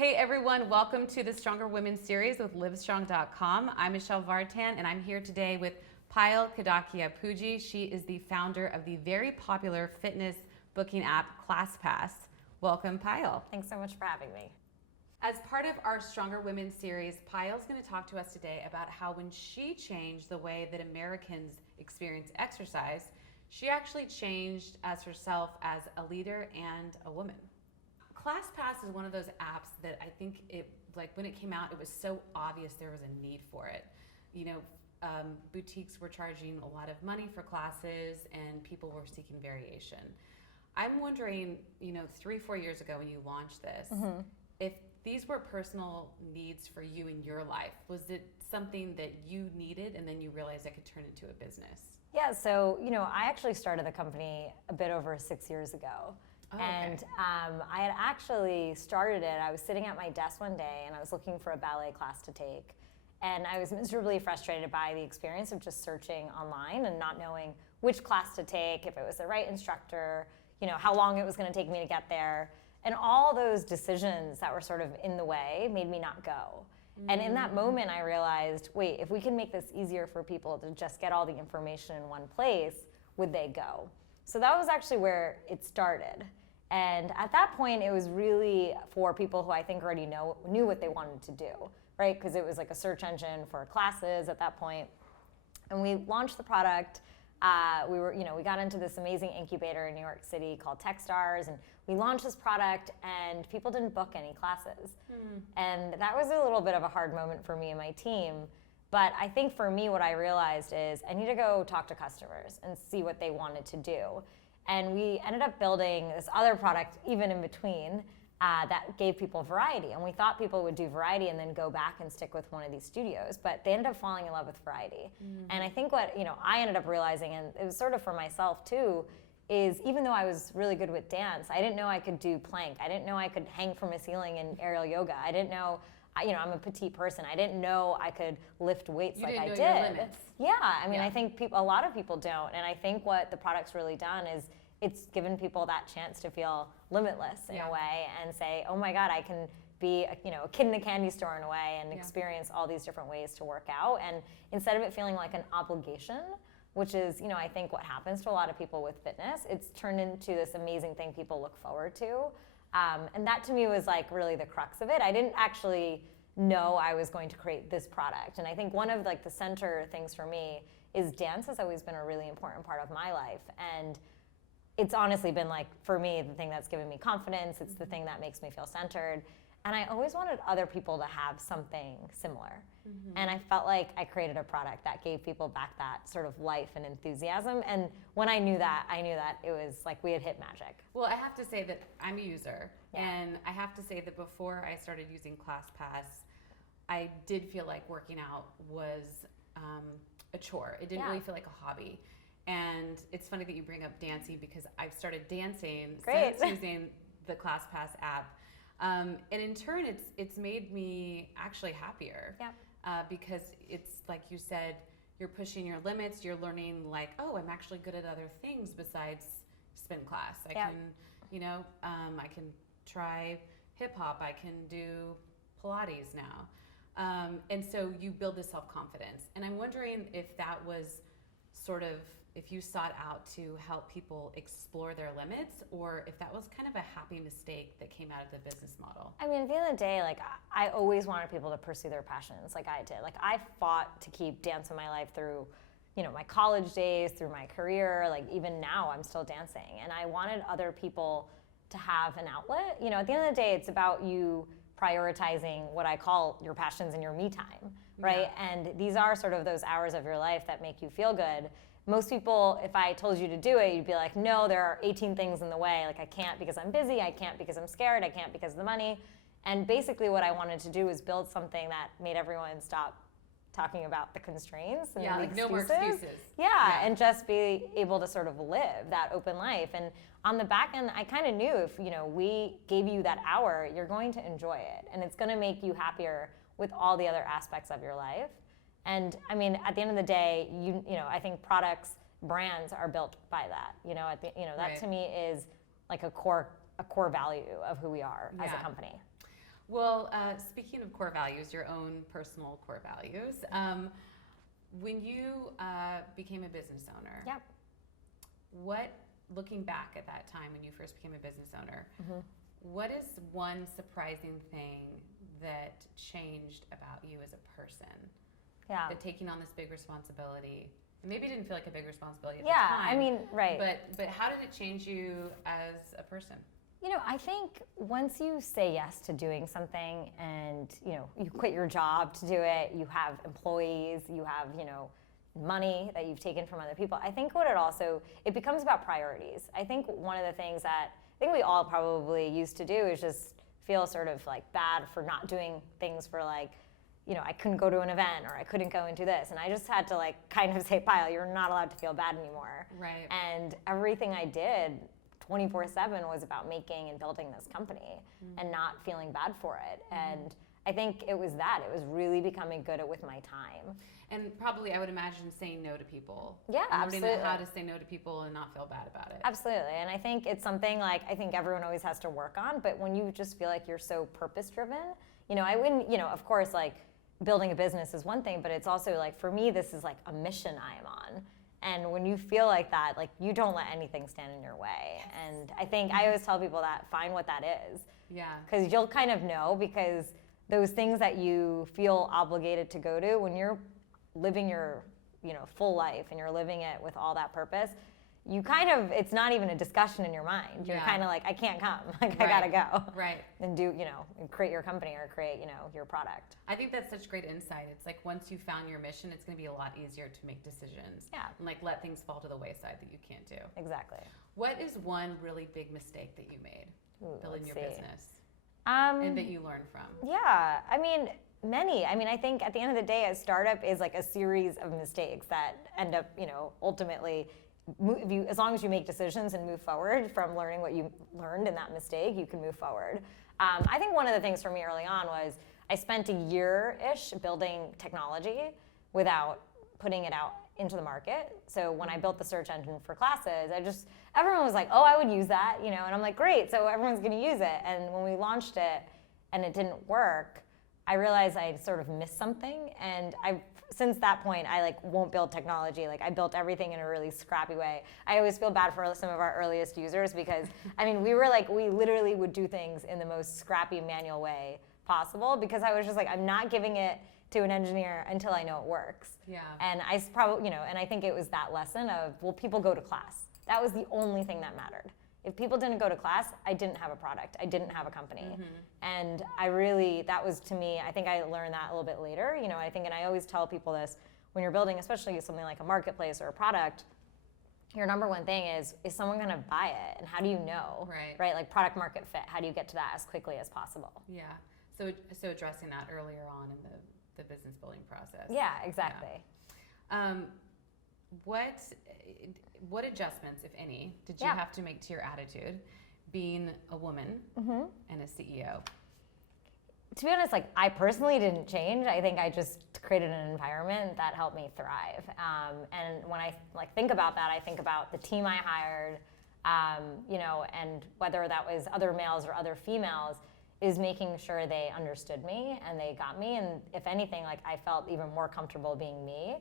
Hey everyone, welcome to the Stronger Women series with livestrong.com. I'm Michelle Vartan and I'm here today with Payal Kadakia. She is the founder of the very popular fitness booking app ClassPass. Welcome, Payal. Thanks so much for having me. As part of our Stronger Women series, Payal's going to talk to us today about how when she changed the way that Americans experience exercise, she actually changed as herself as a leader and a woman. ClassPass is one of those apps that I think when it came out, it was so obvious there was a need for it. Boutiques were charging a lot of money for classes and people were seeking variation. I'm wondering, 3-4 years ago when you launched this, if these were personal needs for you in your life, was it something that you needed and then you realized it could turn into a business? Yeah, so, I actually started the company a bit over 6 years ago. Oh, okay. And I had actually started it. I was sitting at my desk one day and I was looking for a ballet class to take. And I was miserably frustrated by the experience of just searching online and not knowing which class to take, if it was the right instructor, how long it was going to take me to get there. And all those decisions that were sort of in the way made me not go. And in that moment, I realized, wait, if we can make this easier for people to just get all the information in one place, would they go? So that was actually where it started. And at that point, it was really for people who I think already knew what they wanted to do, right? Because it was like a search engine for classes at that point. And we launched the product. We got into this amazing incubator in New York City called Techstars, and we launched this product, and people didn't book any classes. And that was a little bit of a hard moment for me and my team. But I think for me, what I realized is I need to go talk to customers and see what they wanted to do. And we ended up building this other product even in between that gave people variety. And we thought people would do variety and then go back and stick with one of these studios, but they ended up falling in love with variety. And I think what I ended up realizing, and it was sort of for myself too, is even though I was really good with dance, I didn't know I could do plank. I didn't know I could hang from a ceiling in aerial yoga. I didn't know, I'm a petite person. I didn't know I could lift weights like I did. Your limits. Yeah, I think a lot of people don't. And I think what the product's really done is it's given people that chance to feel limitless in a way and say, oh my God, I can be a kid in a candy store in a way and experience all these different ways to work out. And instead of it feeling like an obligation, which is, I think what happens to a lot of people with fitness, it's turned into this amazing thing people look forward to. And that to me was like really the crux of it. I didn't actually know I was going to create this product. And I think one of the center things for me is dance has always been a really important part of my life. And it's honestly been for me, the thing that's given me confidence. It's the thing that makes me feel centered. And I always wanted other people to have something similar. And I felt like I created a product that gave people back that sort of life and enthusiasm. And when I knew that it was like we had hit magic. Well, I have to say that I'm a user. And I have to say that before I started using ClassPass, I did feel like working out was a chore. It didn't really feel like a hobby. And it's funny that you bring up dancing because I've started dancing since using the ClassPass app. And in turn, it's made me actually happier. Because it's like you said, you're pushing your limits. You're learning I'm actually good at other things besides spin class. I can try hip hop. I can do Pilates now. And so you build this self-confidence. And I'm wondering if that was sort of, if you sought out to help people explore their limits, or if that was kind of a happy mistake that came out of the business model. I mean, at the end of the day, I always wanted people to pursue their passions like I did. I fought to keep dance in my life through, my college days, through my career, even now I'm still dancing. And I wanted other people to have an outlet. At the end of the day, it's about you prioritizing what I call your passions and your me time, right? And these are sort of those hours of your life that make you feel good. Most people, if I told you to do it, you'd be like, no, there are 18 things in the way. I can't because I'm busy. I can't because I'm scared. I can't because of the money. And basically what I wanted to do was build something that made everyone stop talking about the constraints and the excuses. No more excuses. And just be able to sort of live that open life. And on the back end, I kind of knew if, we gave you that hour, you're going to enjoy it. And it's going to make you happier with all the other aspects of your life. And I mean, at the end of the day, I think products, brands are built by that. That to me is like a core value of who we are as a company. Well, speaking of core values, your own personal core values, when you became a business owner, Yep. what, looking back at that time when you first became a business owner, what is one surprising thing that changed about you as a person? Yeah. That taking on this big responsibility, maybe it didn't feel like a big responsibility at Yeah, the time. I mean, right. But how did it change you as a person? You know, I think once you say yes to doing something and, you know, you quit your job to do it, you have employees, you have, you know, money that you've taken from other people. I think it becomes about priorities. I think one of the things that I think we all probably used to do is just feel sort of like bad for not doing things for like, you know, I couldn't go to an event or I couldn't go and do this. And I just had to like kind of say, Payal, you're not allowed to feel bad anymore. Right. And everything I did 24/7 was about making and building this company and not feeling bad for it. And I think it was really becoming good at with my time. And probably, I would imagine, saying no to people. Yeah, absolutely. Learning how to say no to people and not feel bad about it. Absolutely. And I think it's something like I think everyone always has to work on, but when you just feel like you're so purpose driven, you know, I wouldn't, you know, of course, like building a business is one thing, but it's also like, for me, this is like a mission I am on. And when you feel like that, like you don't let anything stand in your way. And I think I always tell people that find what that is. Yeah. Because you'll kind of know, because those things that you feel obligated to go to, when you're living your, you know, full life and you're living it with all that purpose, you kind of, it's not even a discussion in your mind. You're kind of like, I can't come, like I gotta go. Right. And do, you know, and create your company or create, you know, your product. I think that's such great insight. It's like once you found your mission, it's gonna be a lot easier to make decisions. Yeah. And like let things fall to the wayside that you can't do. Exactly. What is one really big mistake that you made building your business? And that you learned from? Yeah, I mean, many. I mean, I think at the end of the day, a startup is like a series of mistakes that end up, you know, ultimately, as long as you make decisions and move forward from learning what you learned in that mistake, you can move forward. I think one of the things for me early on was I spent a year-ish building technology without putting it out into the market. So when I built the search engine for classes, everyone was like, oh, I would use that, you know, and I'm like, great, so everyone's gonna use it. And when we launched it and it didn't work, I realized I sort of missed something. And since that point, I like won't build technology. Like I built everything in a really scrappy way. I always feel bad for some of our earliest users because, I mean, we literally would do things in the most scrappy manual way possible because I was just like, I'm not giving it to an engineer until I know it works. Yeah. And I probably, you know, and I think it was that lesson of, well, people go to class. That was the only thing that mattered. If people didn't go to class, I didn't have a product. I didn't have a company. And that was to me, I think I learned that a little bit later, you know, and I always tell people this, when you're building, especially something like a marketplace or a product, your number one thing is someone gonna buy it? And how do you know? Right? Like product market fit, how do you get to that as quickly as possible? Yeah, so addressing that earlier on in the business building process. Yeah, exactly. Yeah. What adjustments, if any, did you have to make to your attitude being a woman and a CEO? To be honest, like I personally didn't change. I think I just created an environment that helped me thrive. And when I think about that, I think about the team I hired, you know, and whether that was other males or other females, is making sure they understood me and they got me. And if anything, like I felt even more comfortable being me.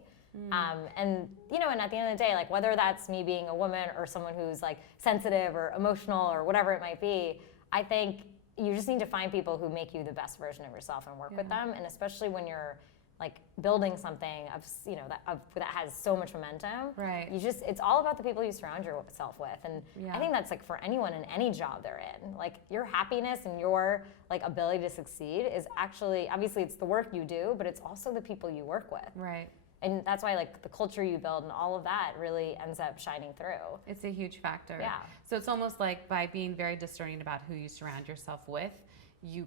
And you know, and at the end of the day, like whether that's me being a woman or someone who's like sensitive or emotional or whatever it might be, I think you just need to find people who make you the best version of yourself and work with them. And especially when you're like building something of, you know, that has so much momentum. Right. It's all about the people you surround yourself with. And I think that's like for anyone in any job they're in, like your happiness and your like ability to succeed is actually, obviously it's the work you do, but it's also the people you work with. Right. And that's why like the culture you build and all of that really ends up shining through. It's a huge factor. Yeah. So it's almost like by being very discerning about who you surround yourself with, you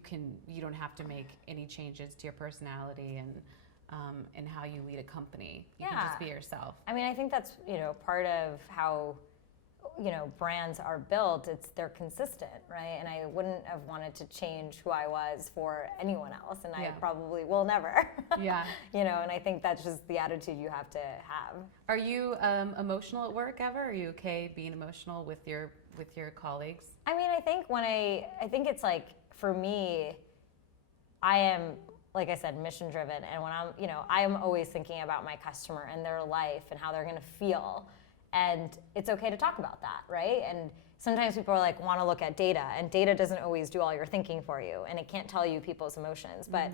don't have to make any changes to your personality and how you lead a company. You can just be yourself. I mean, I think that's, you know, part of how, you know, brands are built. They're consistent, right? And I wouldn't have wanted to change who I was for anyone else, and I probably will never. Yeah. You know, and I think that's just the attitude you have to have. Are you emotional at work ever? Are you okay being emotional with your colleagues? I mean, I think it's like, for me, I am, like I said, mission driven. And when I am always thinking about my customer and their life and how they're going to feel. And it's okay to talk about that, right? And sometimes people are like, want to look at data, and data doesn't always do all your thinking for you, and it can't tell you people's emotions. But,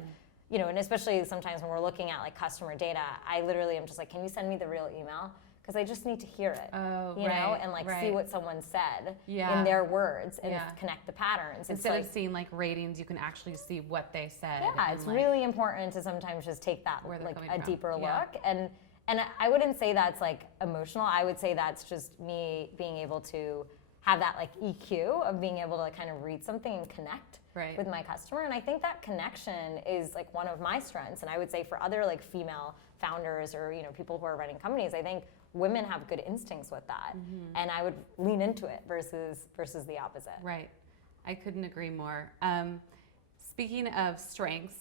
and especially sometimes when we're looking at like customer data, I literally am just like, can you send me the real email? Because I just need to hear it, and like see what someone said in their words and connect the patterns. Instead of seeing like ratings, you can actually see what they said. Yeah, it's really important to sometimes just take that like a deeper look. And I wouldn't say that's like emotional. I would say that's just me being able to have that like EQ of being able to kind of read something and connect with my customer. And I think that connection is like one of my strengths. And I would say for other like female founders or people who are running companies, I think women have good instincts with that. And I would lean into it versus the opposite. Right. I couldn't agree more. Speaking of strengths,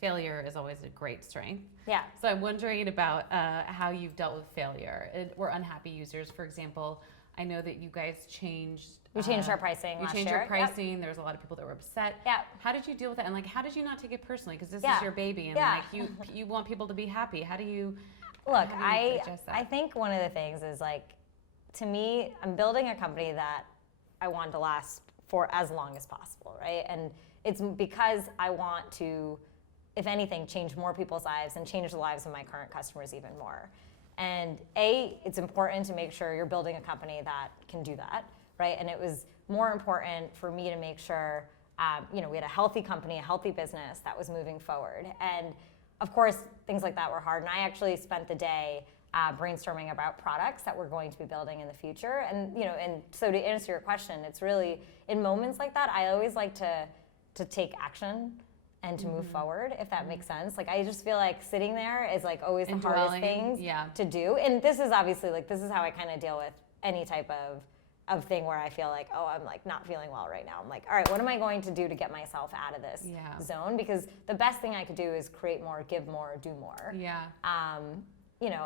failure is always a great strength. Yeah. So I'm wondering about how you've dealt with failure or unhappy users. For example, I know that you guys changed. We changed our pricing last year. You changed your pricing. Yep. There was a lot of people that were upset. Yeah. How did you deal with that? And like, how did you not take it personally? Because this is your baby, and like you want people to be happy. How do you? Look, I think one of the things is like, to me, I'm building a company that I want to last for as long as possible, right? And it's because I want to, if anything, change more people's lives and change the lives of my current customers even more. And it's important to make sure you're building a company that can do that, right? And it was more important for me to make sure, we had a healthy company, a healthy business that was moving forward. And of course, things like that were hard. And I actually spent the day brainstorming about products that we're going to be building in the future. And and so to answer your question, it's really in moments like that, I always like to take action and to move forward, if that makes sense. Like, I just feel like sitting there is like always the hardest things to do. And this is obviously like, this is how I kind of deal with any type of thing where I feel like, oh, I'm like not feeling well right now. I'm like, all right, what am I going to do to get myself out of this zone? Because the best thing I could do is create more, give more, do more. Yeah.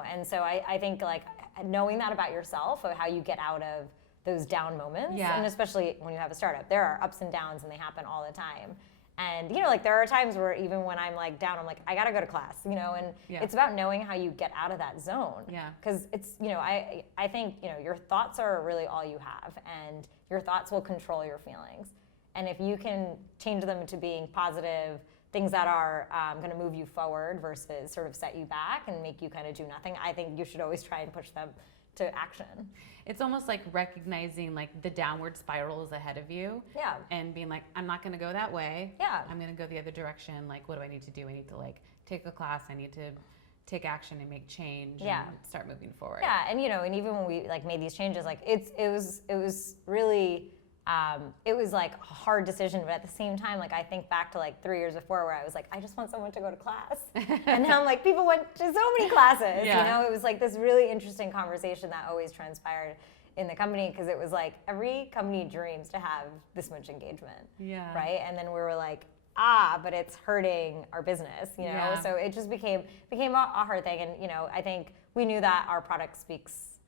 And so I think like knowing that about yourself, of how you get out of those down moments, and especially when you have a startup, there are ups and downs and they happen all the time. And, like there are times where even when I'm like down, I'm like, I gotta go to class, and it's about knowing how you get out of that zone. Yeah. Because it's, I think, your thoughts are really all you have, and your thoughts will control your feelings. And if you can change them into being positive, things that are gonna move you forward versus sort of set you back and make you kind of do nothing, I think you should always try and push them to action. It's almost like recognizing like the downward spirals ahead of you. Yeah. And being like, I'm not going to go that way. Yeah. I'm going to go the other direction. Like, what do I need to do? I need to like take a class. I need to take action and make change and start moving forward. Yeah. And, and even when we like made these changes, like it was really, it was like a hard decision, but at the same time, like I think back to like 3 years before where I was like, I just want someone to go to class. And now I'm like, people went to so many classes, it was like this really interesting conversation that always transpired in the company, because it was like every company dreams to have this much engagement, right? And then we were like, but it's hurting our business, So it just became a hard thing. And, I think we knew that our product speaks,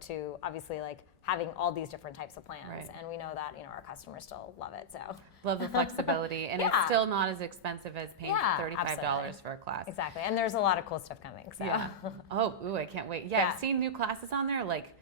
to obviously like having all these different types of plans. Right. And we know that, our customers still love it, so. Love the flexibility. And it's still not as expensive as paying $35 for a class. Exactly. And there's a lot of cool stuff coming, so. Yeah. I can't wait. Yeah, I've seen new classes on there. Like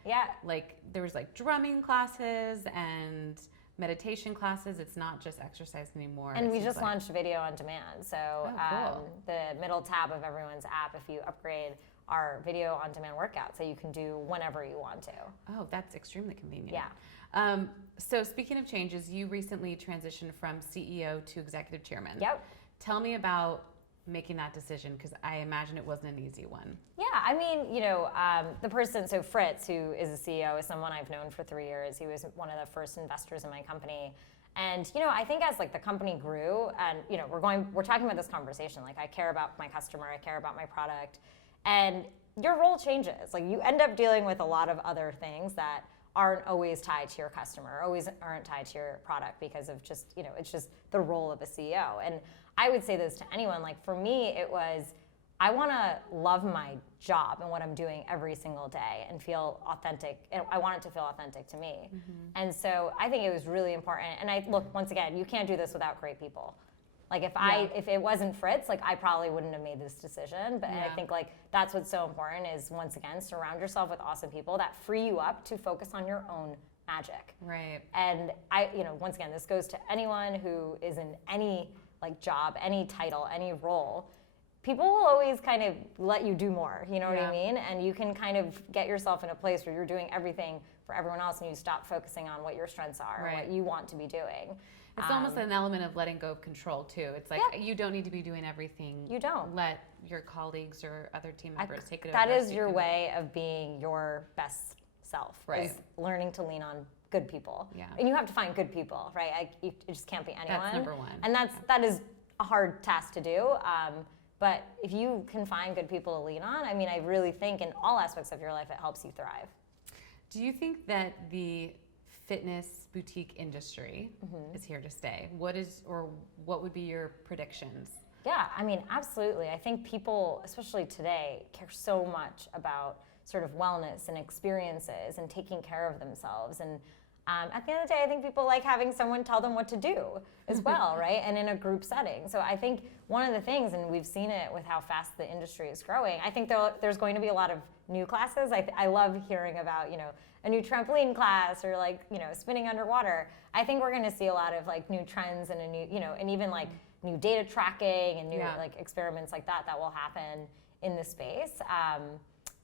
there was like drumming classes and meditation classes. It's not just exercise anymore. And we just launched video on demand. So cool. The middle tab of everyone's app, if you upgrade, our video on demand workout, so you can do whenever you want to. Oh, that's extremely convenient. Yeah. So speaking of changes, you recently transitioned from CEO to executive chairman. Yep. Tell me about making that decision, because I imagine it wasn't an easy one. Yeah, I mean, the person, so Fritz, who is the CEO, is someone I've known for 3 years. He was one of the first investors in my company. And, I think as like the company grew and, we're talking about this conversation, like I care about my customer, I care about my product, and your role changes. Like you end up dealing with a lot of other things that aren't always tied to your customer, always aren't tied to your product, because of just, it's just the role of a CEO. And I would say this to anyone, like for me, it was, I want to love my job and what I'm doing every single day and feel authentic. And I want it to feel authentic to me. Mm-hmm. And so I think it was really important. And look, once again, you can't do this without great people. Like if it wasn't Fritz, like I probably wouldn't have made this decision. But I think like that's what's so important is, once again, surround yourself with awesome people that free you up to focus on your own magic. Right. And once again, this goes to anyone who is in any like job, any title, any role. People will always kind of let you do more, you know what I mean? And you can kind of get yourself in a place where you're doing everything for everyone else and you stop focusing on what your strengths are and what you want to be doing. It's almost an element of letting go of control too. It's like you don't need to be doing everything. You don't. Let your colleagues or other team members take it over. That is your way of being your best self, is learning to lean on good people. Yeah. And you have to find good people, right? You just can't be anyone. That's number one. And that is a hard task to do. But if you can find good people to lean on, I mean, I really think in all aspects of your life, it helps you thrive. Do you think that the fitness boutique industry is here to stay? What would be your predictions? Yeah, I mean, absolutely. I think people, especially today, care so much about sort of wellness and experiences and taking care of themselves. And at the end of the day, I think people like having someone tell them what to do as well, right? And in a group setting. So I think one of the things, and we've seen it with how fast the industry is growing, I think there's going to be a lot of new classes. I love hearing about, a new trampoline class or like, spinning underwater. I think we're going to see a lot of like new trends and a new, and even like new data tracking and new like experiments like that will happen in this space.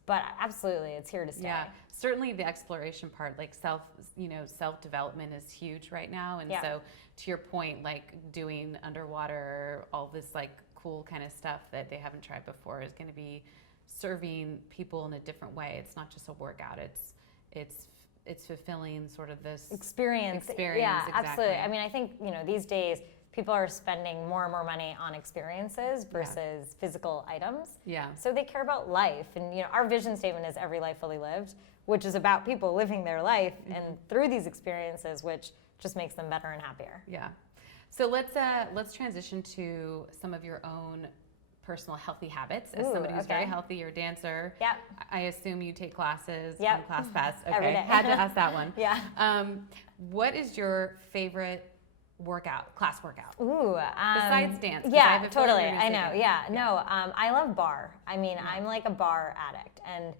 But absolutely, it's here to stay. Yeah, certainly the exploration part, like self-development is huge right now. And so to your point, like doing underwater, all this like cool kind of stuff that they haven't tried before is going to be serving people in a different way. It's not just a workout. It's fulfilling sort of this experience. Yeah, exactly. Absolutely. I mean, I think, these days people are spending more and more money on experiences versus physical items. Yeah. So they care about life. And, our vision statement is every life fully lived, which is about people living their life and through these experiences, which just makes them better and happier. Yeah. So let's transition to some of your own personal healthy habits. As somebody who's very healthy, you're a dancer. Yep. I assume you take classes on ClassPass. Okay. Every day. Had to ask that one. Yeah. What is your favorite class workout? Ooh. Besides dance. Yeah, totally. I know. Yeah. No, I love bar. I mean, I'm like a bar addict. And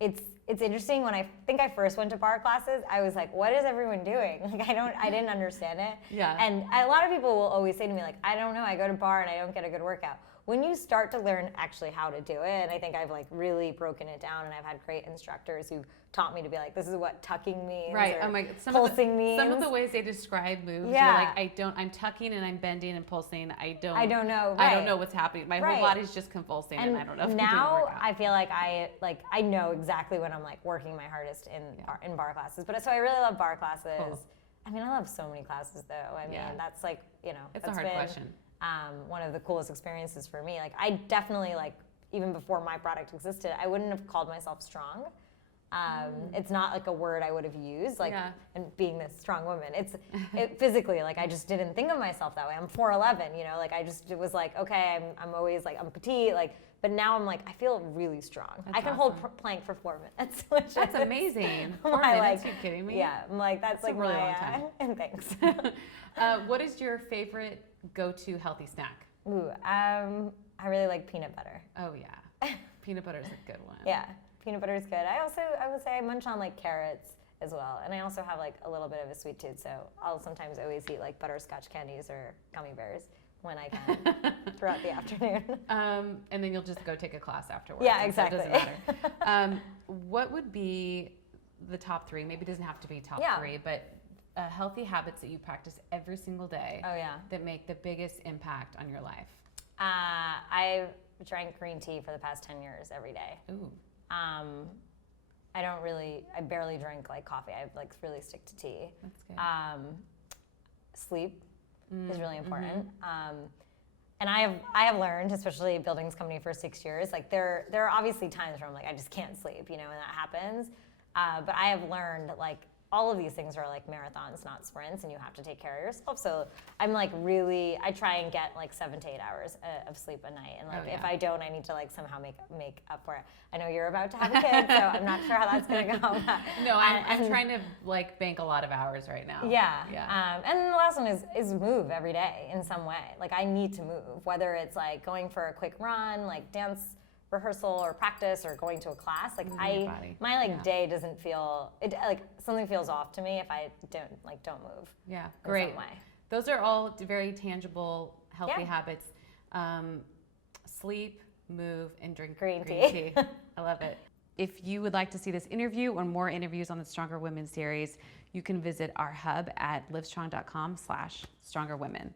it's interesting, when I think I first went to bar classes, I was like, what is everyone doing? Like, I didn't understand it. Yeah. And a lot of people will always say to me, like, I don't know, I go to bar and I don't get a good workout. When you start to learn actually how to do it, and I think I've like really broken it down, and I've had great instructors who taught me to be like, this is what tucking means, right? Or some pulsing means. Some of the ways they describe moves, you're like, I'm tucking and I'm bending and pulsing. I don't know. Right. I don't know what's happening. My whole body's just convulsing, and I don't know. If now I feel like I know exactly when I'm like working my hardest in bar classes. But so I really love bar classes. Cool. I mean, I love so many classes though. I mean, that's like it's a hard question. One of the coolest experiences for me. Like, I definitely, like, even before my product existed, I wouldn't have called myself strong. It's not like a word I would have used, like, and being this strong woman. It physically, like, I just didn't think of myself that way. I'm 4'11", like, it was like, okay, I'm always like, I'm petite, like, but now I'm like, I feel really strong. I can hold plank for 4 minutes. That's amazing. 4 minutes? Are you kidding me? Yeah, I'm like, that's like a really long time. And thanks. What is your favorite go-to healthy snack? Ooh, I really like peanut butter. Oh yeah, peanut butter is a good one. Yeah, peanut butter is good. I would say I munch on like carrots as well, and I also have like a little bit of a sweet tooth, so I'll sometimes always eat like butterscotch candies or gummy bears when I can throughout the afternoon. And then you'll just go take a class afterwards. Yeah, exactly. So it doesn't matter. What would be the top 3? Maybe it doesn't have to be top 3, but healthy habits that you practice every single day that make the biggest impact on your life? I've drank green tea for the past 10 years every day. Ooh. I barely drink like coffee. I like really stick to tea. That's good. Sleep is really important. And I have learned, especially building this company for 6 years, like there are obviously times where I'm like, I just can't sleep, and that happens. But I have learned like all of these things are like marathons, not sprints, and you have to take care of yourself. So I'm like really, I try and get like 7 to 8 hours of sleep a night. And like if I don't, I need to like somehow make up for it. I know you're about to have a kid, so I'm not sure how that's going to go. No, I'm trying to like bank a lot of hours right now. Yeah. And the last one is move every day in some way. Like I need to move, whether it's like going for a quick run, like dance rehearsal or practice, or going to a class. Like my like day doesn't feel it, like something feels off to me if I don't move. Yeah, great. In some way. Those are all very tangible, healthy habits. Sleep, move, and drink green tea. I love it. If you would like to see this interview or more interviews on the Stronger Women series, you can visit our hub at livestrong.com/strongerwomen.